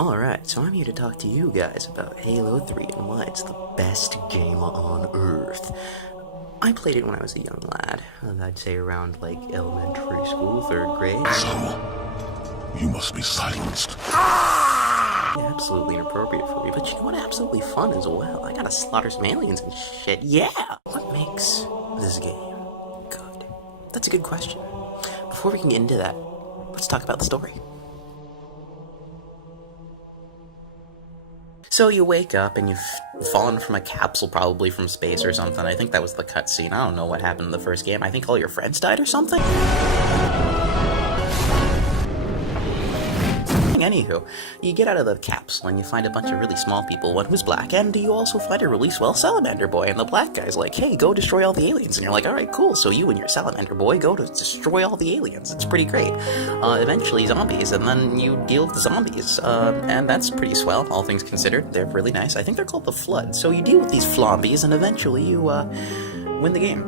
Alright, so I'm here to talk to you guys about Halo 3 and why it's the best game on Earth. I played it when I was a young lad, I'd say around like elementary school, 3rd grade. So, you must be silenced. Absolutely inappropriate for me, but you know what? Absolutely fun as well. I gotta slaughter some aliens and shit. Yeah! What makes this game good? That's a good question. Before we can get into that, let's talk about the story. So you wake up and you've fallen from a capsule, probably from space or something. I think that was the cutscene. I don't know what happened in the first game. I think all your friends died or something? Anywho, you get out of the capsule and you find a bunch of really small people, one who's black, and you also find a really swell salamander boy, and the black guy's like, hey, go destroy all the aliens, and you're like, alright, cool, so you and your salamander boy go to destroy all the aliens. It's pretty great. Eventually zombies, and then you deal with the zombies, and that's pretty swell, all things considered. They're really nice. I think they're called the Flood. So you deal with these flombies, and eventually you, win the game.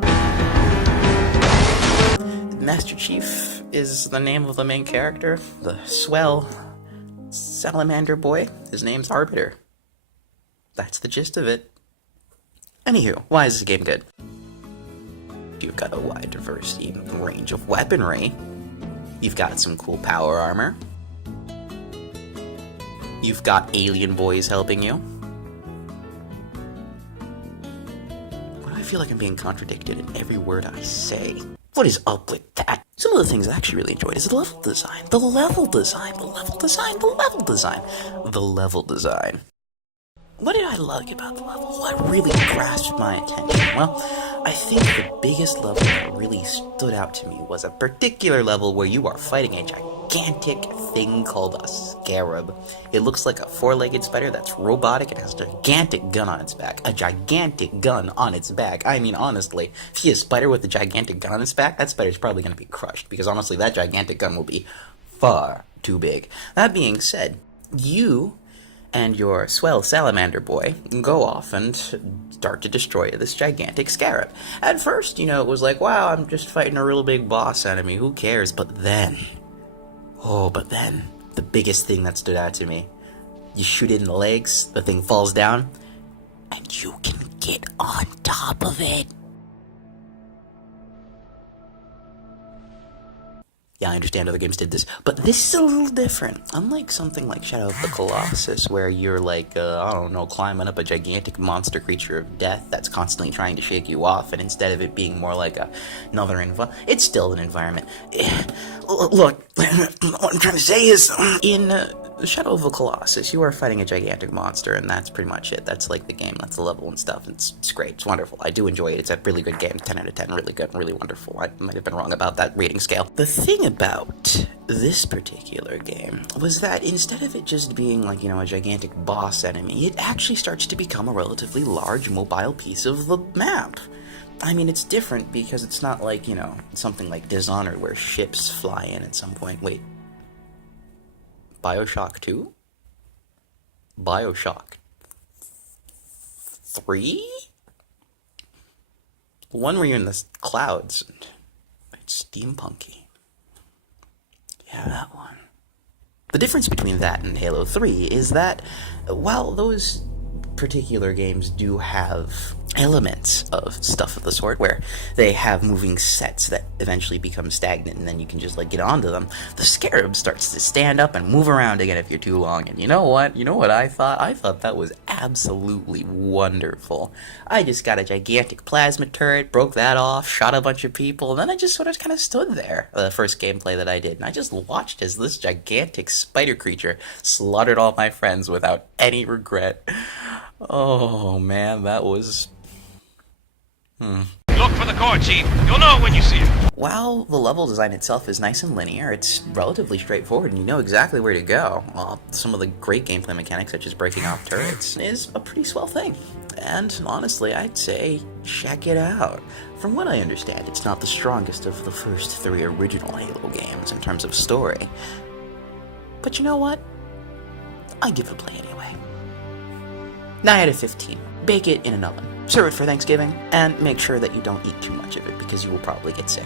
Master Chief is the name of the main character, the swell salamander boy. His name's Arbiter. That's the gist of it. Anywho, why is this game good? You've got a wide diversity range of weaponry. You've got some cool power armor. You've got alien boys helping you. Why do I feel like I'm being contradicted in every word I say? What is up with that? Some of the things I actually really enjoyed is the level design. The level design. The level design. The level design. The level design. What did I like about the level? What really grasped my attention? Well, I think the biggest level that really stood out to me was a particular level where you are fighting a gigantic thing called a scarab. It looks like a four-legged spider that's robotic and has a gigantic gun on its back. A gigantic gun on its back. I mean, honestly, if you see a spider with a gigantic gun on its back, that spider's probably going to be crushed, because honestly, that gigantic gun will be far too big. That being said, you and your swell salamander boy go off and start to destroy this gigantic scarab. At first, you know, it was like, wow, I'm just fighting a real big boss enemy, who cares? But then, the biggest thing that stood out to me, you shoot it in the legs, the thing falls down, and you can get on top of it. Yeah, I understand other games did this, but this is a little different. Unlike something like Shadow of the Colossus, where you're like, I don't know, climbing up a gigantic monster creature of death that's constantly trying to shake you off, and instead of it being more like another environment, it's still an environment. Look, what I'm trying to say is, in Shadow of the Colossus, you are fighting a gigantic monster, and that's pretty much it. That's like the game, that's the level and stuff. It's great, it's wonderful. I do enjoy it. It's a really good game, 10 out of 10, really good, really wonderful. I might have been wrong about that rating scale. The thing about this particular game was that instead of it just being like, you know, a gigantic boss enemy, it actually starts to become a relatively large mobile piece of the map. I mean, it's different because it's not like, you know, something like Dishonored where ships fly in at some point. Wait. BioShock 2? BioShock 3? The one where you're in the clouds. It's steampunky. Yeah, that one. The difference between that and Halo 3 is that while those particular games do have elements of stuff of the sort where they have moving sets that eventually become stagnant and then you can just like get onto them, the scarab starts to stand up and move around again if you're too long. And you know what I thought that was absolutely wonderful. I just got a gigantic plasma turret, broke that off, shot a bunch of people, and then I just sort of kind of stood there, the first gameplay that I did, and I just watched as this gigantic spider creature slaughtered all my friends without any regret. Oh man, that was Look for the core, Chief. You'll know it when you see it. While the level design itself is nice and linear, it's relatively straightforward and you know exactly where to go. Some of the great gameplay mechanics, such as breaking off turrets, is a pretty swell thing. And honestly, I'd say check it out. From what I understand, it's not the strongest of the first 3 original Halo games in terms of story. But you know what? I'd give it a play anyway. 9 out of 15. Bake it in an oven. Serve it for Thanksgiving, and make sure that you don't eat too much of it because you will probably get sick.